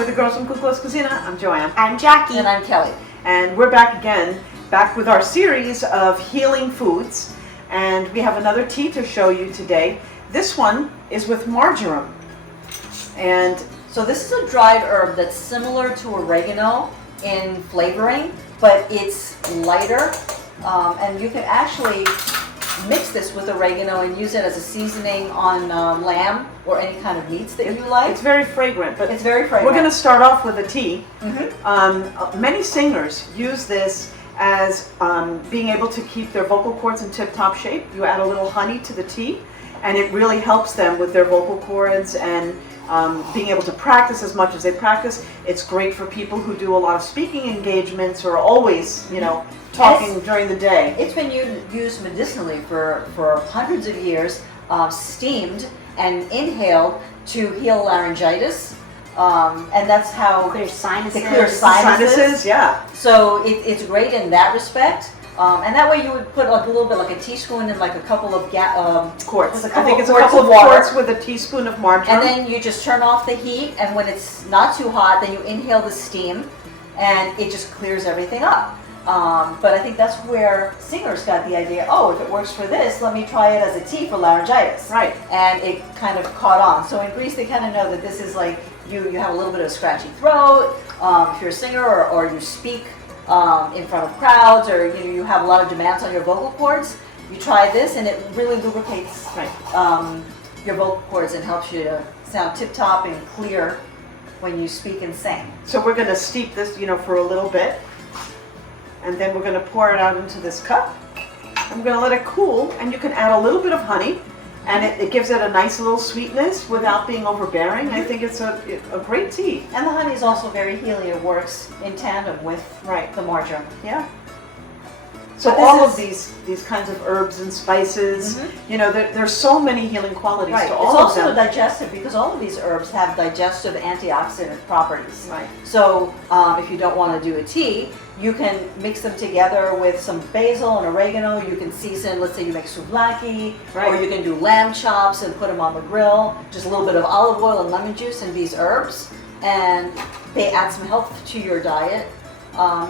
with the girls from Cuckoo's Cuisina. I'm Joanne. I'm Jackie. And I'm Kelly. And we're back again, back with our series of healing foods. And we have another tea to show you today. This one is with marjoram. And so this is a dried herb that's similar to oregano in flavoring, but it's lighter. And you can actually mix this with oregano and use it as a seasoning on lamb or any kind of meats that you like. It's very fragrant. But it's very fragrant. We're going to start off with a tea. Mm-hmm. Many singers use this as being able to keep their vocal cords in tip-top shape. You add a little honey to the tea, and it really helps them with their vocal cords and being able to practice as much as they practice. It's great for people who do a lot of speaking engagements or always, talking during the day. It's been used medicinally for hundreds of years, steamed and inhaled to heal laryngitis. And that's how clear sinuses. to clear sinuses. Yeah. So it's great in that respect. And that way you would put like a little bit, like a teaspoon in like a couple of quarts. I think it's a couple of quarts with a teaspoon of marjoram. And then you just turn off the heat, and when it's not too hot, then you inhale the steam, and it just clears everything up. But I think that's where singers got the idea, oh, if it works for this, let me try it as a tea for laryngitis. Right. And it kind of caught on. So in Greece, they kind of know that this is like, you have a little bit of a scratchy throat, if you're a singer or you speak in front of crowds, or you have a lot of demands on your vocal cords, you try this and it really lubricates your vocal cords and helps you to sound tip-top and clear when you speak and sing. So we're going to steep this, for a little bit. And then we're going to pour it out into this cup. I'm going to let it cool, and you can add a little bit of honey, and it gives it a nice little sweetness without being overbearing. I think it's a great tea. And the honey is also very healing. It works in tandem with the marjoram. Yeah. So all of these kinds of herbs and spices, there's so many healing qualities to all of them. It's also digestive, because all of these herbs have digestive antioxidant properties. Right. So if you don't want to do a tea, you can mix them together with some basil and oregano. You can season, let's say you make souvlaki, or you can do lamb chops and put them on the grill. Just a little bit of olive oil and lemon juice and these herbs, and they add some health to your diet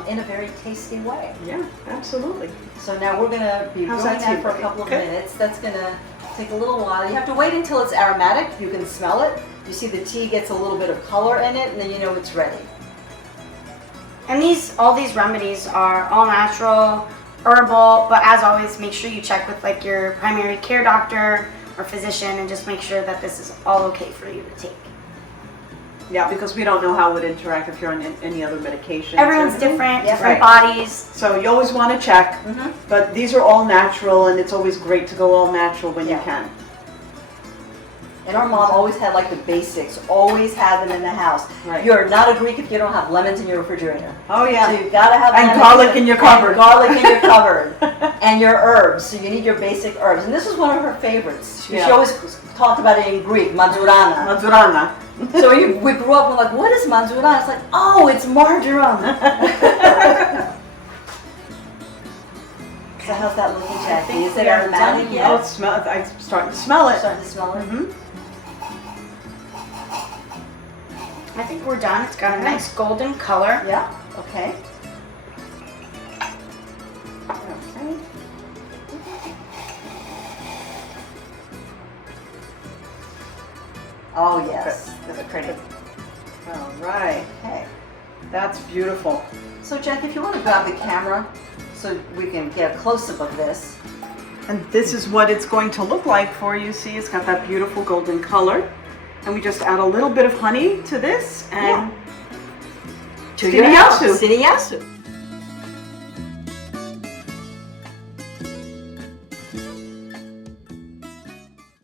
in a very tasty way. Yeah, absolutely. So now we're going to be brewing that for a couple of minutes. That's going to take a little while. You have to wait until it's aromatic. You can smell it. You see the tea gets a little bit of color in it, and then you know it's ready. And all these remedies are all natural, herbal, but as always, make sure you check with like your primary care doctor or physician and just make sure that this is all okay for you to take. Yeah, because we don't know how it would interact if you're on any other medication. Everyone's different, different bodies. So you always want to check, but these are all natural, and it's always great to go all natural when you can. And our mom always had like the basics, always had them in the house. Right. You're not a Greek if you don't have lemons in your refrigerator. Oh yeah. So you've got to have and garlic in your cupboard. And garlic in your cupboard. And your herbs. So you need your basic herbs. And this was one of her favorites. She always talked about it in Greek, manzurana. Manzurana. So we grew up and we're like, what is manzurana? It's like, oh, it's marjoram. So how's that looking, Jackie? Is it aromatic yet? Oh, I'm starting to smell it. Starting to smell it? I think we're done. It's got a nice golden color. Yeah, okay. Oh yes, that's pretty. All right. Okay. That's beautiful. So Jack, if you want to grab the camera so we can get a close-up of this. And this is what it's going to look like for you. See, it's got that beautiful golden color. And we just add a little bit of honey to this and to your house. Siniyasu.